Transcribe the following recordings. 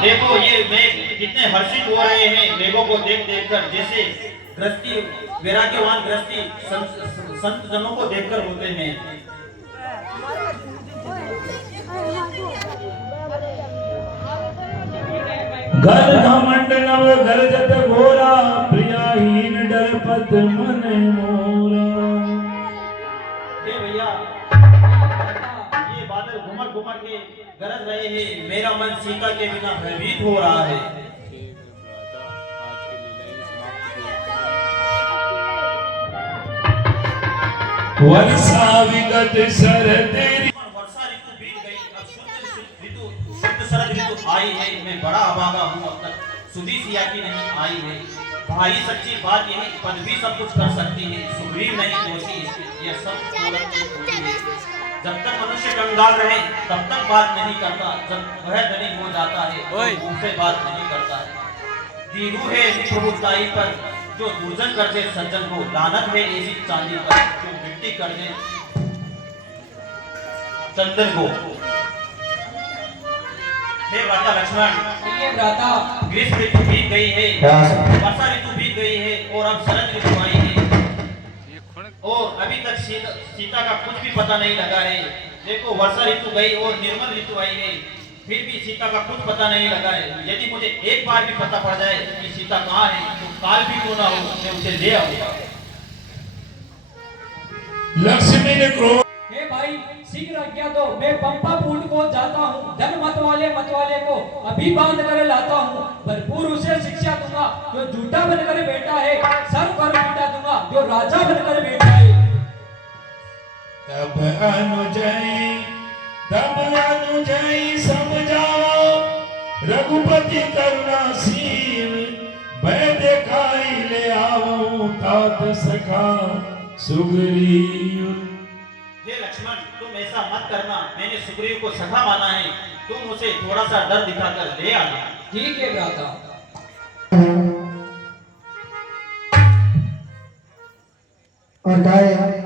देखो ये मेघ कितने हर्षित हो रहे हैं मेघों को देख देख कर, जैसे गृहस्थी वैराग्यवान गृहस्थी संत जनों को देखकर होते हैं। घर घमंड नव घर जत घोरा, प्रियाहीन डरपत मन मोरा। ये भैया ये बादल घुमर घुमर के गरज रहे हैं, मेरा मन सीता के बिना भयभीत हो रहा है। वर्षा विगत शर तेरी, वर्षा ऋतु बीत गई, अब शुद्ध शरद ऋतु आई है। मैं बड़ा अभागा हूँ, अब तक सुधी सिया की नहीं आई है। भाई सच्ची बात यही, पद भी सब कुछ कर सकती है, सुग्रीव नहीं दोषी, ये सब है। जब तक मनुष्य कंगाल रहे तब तक बात नहीं करता, जब वह धनी हो जाता है तो उनसे बात नहीं करता है। दीरू है ऐसी प्रभुताई पर जो दुर्जन कर दे सज्जन को, लानत है ऐसी चांदी पर जो मिट्टी कर दे चंदन को। हे भ्राता लक्ष्मण, ये भ्राता ग्रीष्म ऋतु बीत गई है, वर्षा ऋतु बीत गई है और अब शरद ऋतु आई है, और अभी तक सीता का कुछ भी पता नहीं लगा है। देखो वर्षा ऋतु गई और निर्मल ऋतु आई है, फिर भी सीता का कुछ पता नहीं लगा है। यदि मुझे एक बार भी पता पड़ जाए कि सीता कहाँ है तो काल भी क्यों ना हो मैं उसे ले आऊंगा। लक्ष्मी ने क्रोध, हे भाई शीघ्र आज्ञा दो, मैं पंपापुर को जाता हूँ, धन मतवाले को अभी बांध कर लाता हूँ, भरपूर उसे शिक्षा दूंगा। जो झूठा बनकर बैठा है सर पर पीटा दूंगा, जो राजा बनकर बैठा है। तब अनुजई समझाओ, रघुपति करुणासीन, भय दिखाई ले आओ तात सखा सुग्रीव। हे लक्ष्मण, तुम ऐसा मत करना, मैंने सुग्रीव को सखा माना है, तुम उसे थोड़ा सा डर दिखाकर ले आना। ठीक है भ्राता। और गाए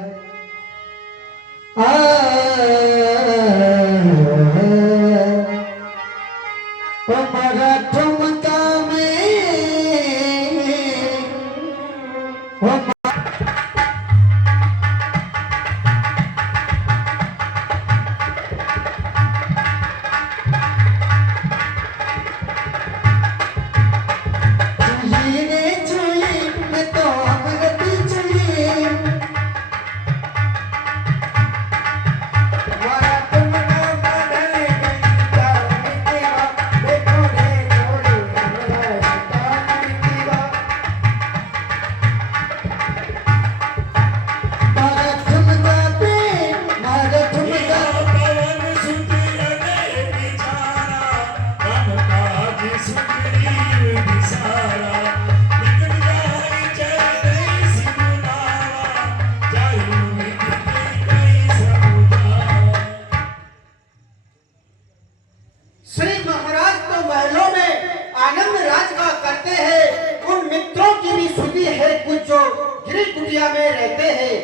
में रहते हैं।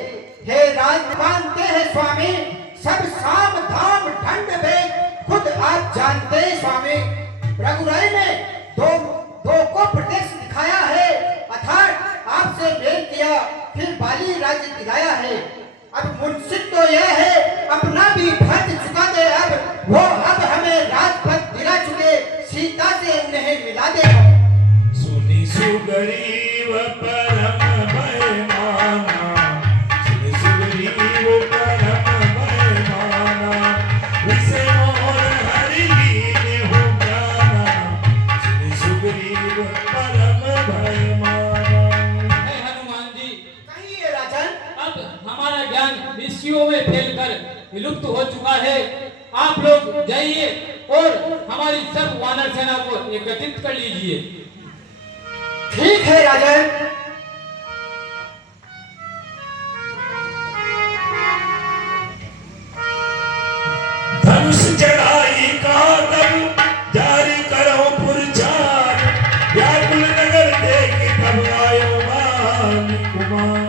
हे राज मानते हैं स्वामी, सब साम धाम ढंड भेद खुद आप जानते हैं स्वामी। रघुराई ने दो को प्रदेश दिखाया है, अर्थात आपसे भेद किया, फिर बाली राज्य दिलाया है। अब मुंसिफ तो यह है अपना भी फर्ज चुका दे, अब वो अब हमें राजपद दिला चुके, सीता से उन्हें मिला दे। सुनी सुग्रीव परम भय माना, सुनी सुग्रीव परम भय माना, विसे मोर हरि लीने हो ज्ञाना, सुनी सुग्रीव परम भय माना। हे हनुमान जी, कहिए राजन। अब हमारा ज्ञान ऋषियों में फैलकर विलुप्त हो चुका है, आप लोग जाइए और हमारी सब वानर सेना को एकत्रित कर लीजिए। ठीक है राजन। धनुष चढ़ाई का तब जारी करो पुरचार, व्याकुल नगर देख तब आयो बाल कुमार।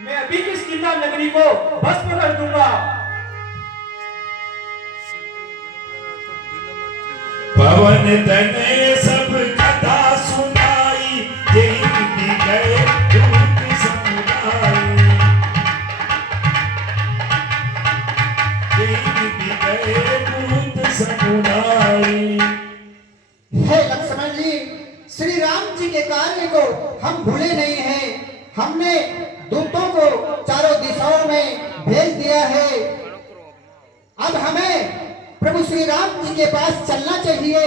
मैं अभी किस किन्नर नगरी को भस्म कर दूंगा। पवन तने सब कथा सुनाई जिंदगी गए दूत समुदाय जिंदगी गए दूत समुदाय। हे लक्ष्मण जी, श्री राम जी के कार्य को हम भूले नहीं हैं। हमने दूतों को चारों दिशाओं में भेज दिया है। अब हमें प्रभु श्री राम जी के पास चलना चाहिए।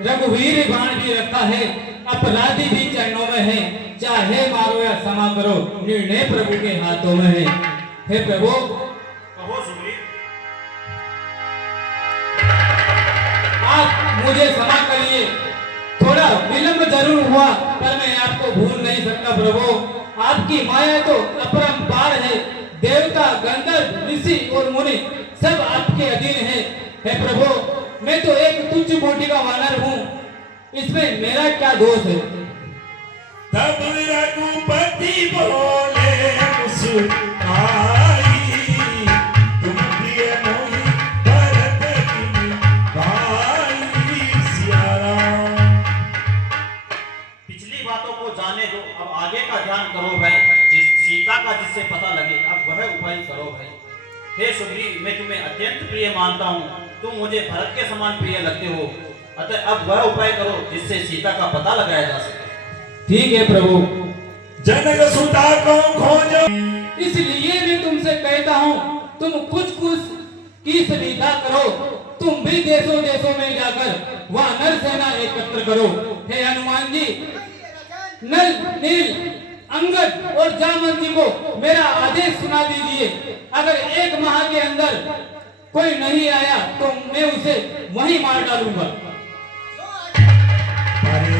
रघुवीर बाण भी रखा है, अपराधी भी चरणों में है, चाहे मारो या क्षमा करो, निर्णय प्रभु के हाथों में है। हे प्रभु, कहो सुग्रीव। आप मुझे क्षमा करिए, थोड़ा विलंब जरूर हुआ पर मैं आपको भूल नहीं सकता प्रभु। आपकी माया तो अपरंपार है, देवता गंधर्व ऋषि और मुनि सब आपके अधीन है। हे प्रभु, मैं तो एक तुच्छ कोटि का वानर हूँ, इसमें मेरा क्या दोष है? तब रघुपति बोले मुस्काई, तुम प्रिय मोहि भरत की भाई सिया राम। पिछली बातों को जाने दो, अब आगे का ध्यान करो भाई। सीता का जिससे पता लगे, अब वह उपाय करो भाई। हे सुग्रीव, मैं तुम्हें अत्यंत प्रिय मानता हूँ, तुम मुझे भरत के समान प्रिय लगते हो, अतः अब वह उपाय करो जिससे सीता का पता लगाया जा सके। ठीक है प्रभु। जनक सुता को खोजो, इसलिए मैं तुमसे कहता हूँ, तुम कुछ की सुविधा करो, तुम भी देशों देशों में जाकर वानर सेना एकत्र करो। हे हनुमान जी, नल नील अंगद और जामवंती को मेरा आदेश सुना दीजिए। अगर 1 माह के अंदर कोई नहीं आया तो मैं उसे वहीं मार डालूंगा।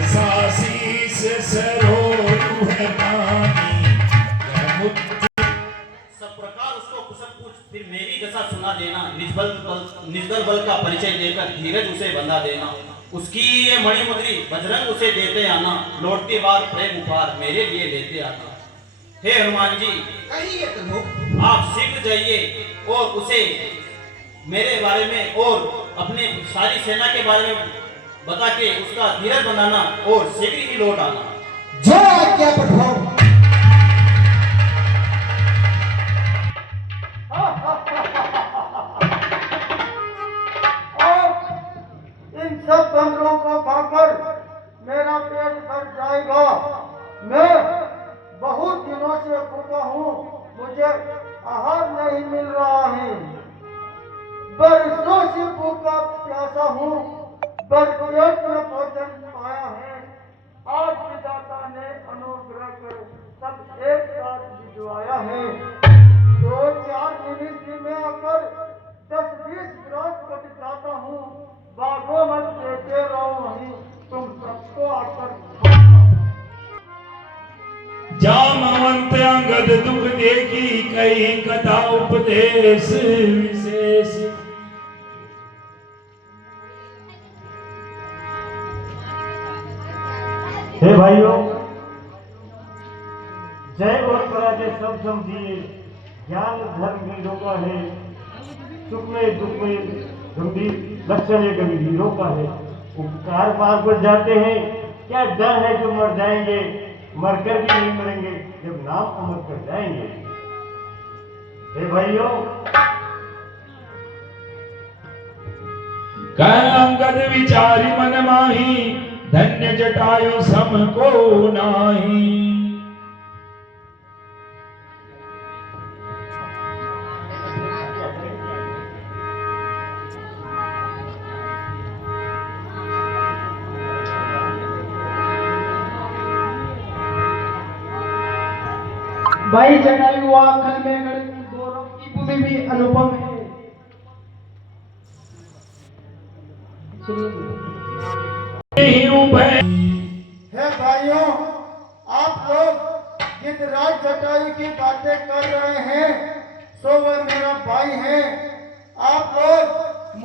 सासी से सरोरु है पानी, सब प्रकार उसको कुशल पूछ, फिर मेरी दशा सुना देना। निजबल बल का परिचय देकर धीरज उसे बंधा देना। उसकी ये मणिमुद्री बजरंग उसे देते आना, लौटते बार प्रेम उपहार मेरे लिए लेते आना। हे हनुमान जी, कहिए प्रभु। आप शीघ्र जाइए और उसे मेरे बारे में और अपने सारी सेना के बारे में बता के उसका धीरज बनाना और शीघ्र ही लौट आना। जो आज्ञा प्रभु। इन सब बंदरों को खाकर मेरा पेट भर जाएगा। मैं बहुत दिनों से भूखा हूँ, मुझे आहार नहीं मिल रहा है। बरसों से भूखा प्यासा हूँ, बस पेट में भोजन पाया है। आज विधाता ने अनुग्रह कर सब एक साथ भिजवाया है। 2-4 मिनट में आकर 10-20 ग्रास कट जाता हूँ। बागों मत देते रहो वहीं, तुम सबको आकर जामवंत अंगद दुख देखी, कई कथा उपदेश विशेष। हे भाइयों, जय और पराजय सब समझिए। ज्ञान धर्म वीरों का है, सुख में दुख में गंभीर लक्षण ये गंभीरों का है। उपकार पार पर जाते हैं, क्या डर है जो मर जाएंगे, मरकर भी नहीं मरेंगे जब नाम अमर कर जाएंगे। हे भाइयों, कह अंगद विचारी मन माही, धन्य जटायु सम को नाही। भाई जटायु आखल में गौरव की भूमि भी अनुपम है। हे भाइयों, आप लोग गिद्धराज जटायु की बातें कर रहे हैं, सो वह मेरा भाई है। आप लोग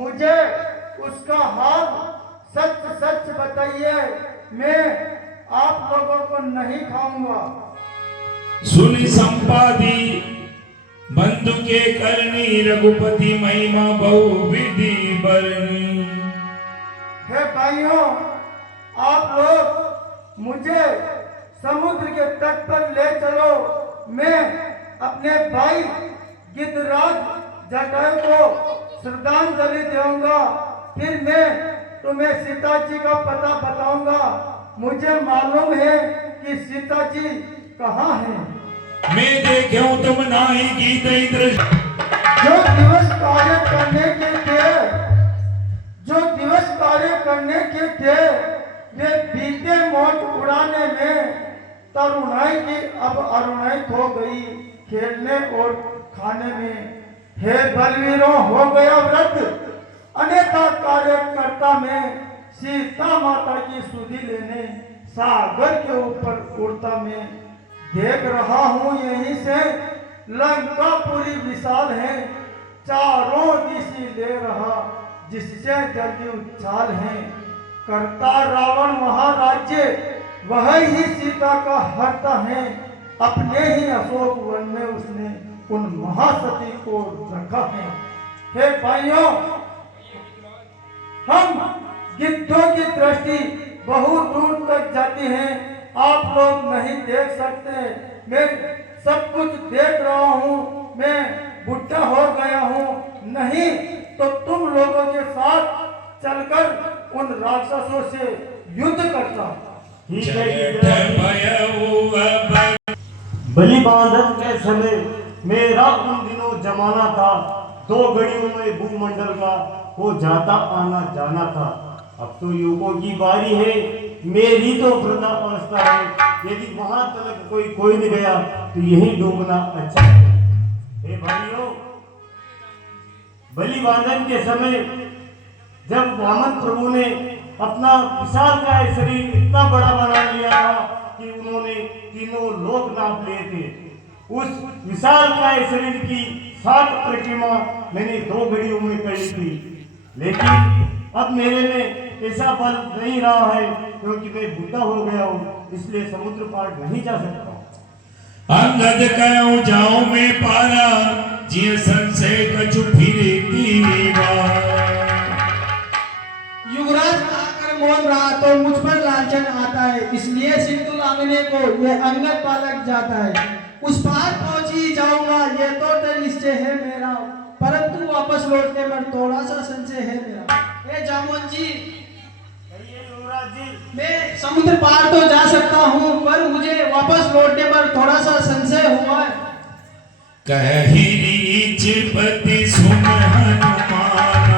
मुझे उसका हाल सच सच बताइए, मैं आप लोगों को नहीं खाऊंगा। सुनि संपादी बंधु के करनी रघुपति महिमा बहुविधि बरनी। हे भाइयों, आप लोग मुझे समुद्र के तट पर ले चलो। मैं अपने भाई गिद्धराज जटायु को श्रद्धांजलि दूंगा। फिर मैं तुम्हें सीता जी का पता बताऊंगा। मुझे मालूम है कि सीता जी कहाँ हैं। मैं देखूं तुम नाही गीत दृष्टि। जो दिवस कार्य करने के थे वे बीते मौज उड़ाने में तरुणाई की अब अरुणाई खो गई खेलने और खाने में। हे बलवीरों, हो गया व्रत अनेका कार्यकर्ता में। सीता माता की सुधि लेने सागर के ऊपर उड़ता में। देख रहा हूँ यहीं से लंका पूरी विशाल है। चारों दिशा ले रहा जिससे जल्दी उछाल है। करता रावण महाराज्य वह ही सीता का हरता है। अपने ही अशोक वन में उसने उन महासती को रखा है। हे भाइयों, हम गिद्धों की दृष्टि बहुत दूर तक जाती है। आप लोग नहीं देख सकते। मैं सब कुछ देख रहा हूँ। मैं बुढ़ा हो गया हूँ। नहीं तो तुम लोगों के साथ चलकर उन राक्षसों से युद्ध करता। बलि बांधन के समय मेरा उन दिनों जमाना था। 2 घड़ियों में भूमंडल का हो जाता आना जाना था। अब तो युगों की बारी है। मेरी तो वृद्धावस्था है। यदि वहां तक कोई नहीं गया तो यही डूबना अच्छा है। हे भाइयों, बलि बांधन के समय जब वामन प्रभु ने अपना विशालकाय शरीर इतना बड़ा बना लिया था कि उन्होंने तीनों लोक नाप लिए थे। उस विशालकाय शरीर की 7 परिक्रमा मैंने 2 घड़ियों में करी थी। लेकिन अब मेरे में ऐसा बल नहीं रहा है क्योंकि मैं बूढ़ा हो गया हूँ। इसलिए समुद्र पार नहीं जा सकता। अंगद कहूं जाऊं मैं पारा जिय संशय कछु फिरे युवराज आकर मौन रहा तो मुझ पर लांछन आता है। इसलिए सिंधु लांघने को यह अंगद बालक जाता है। उस पार पहुंच ही जाऊंगा ये तो निश्चय है मेरा। परंतु वापस लौटने पर थोड़ा सा संशय है मेरा। हे जामुन जी, मैं समुद्र पार तो जा सकता हूँ पर मुझे वापस लौटने पर थोड़ा सा संशय हुआ है। कही रीच पति सुन हनुमान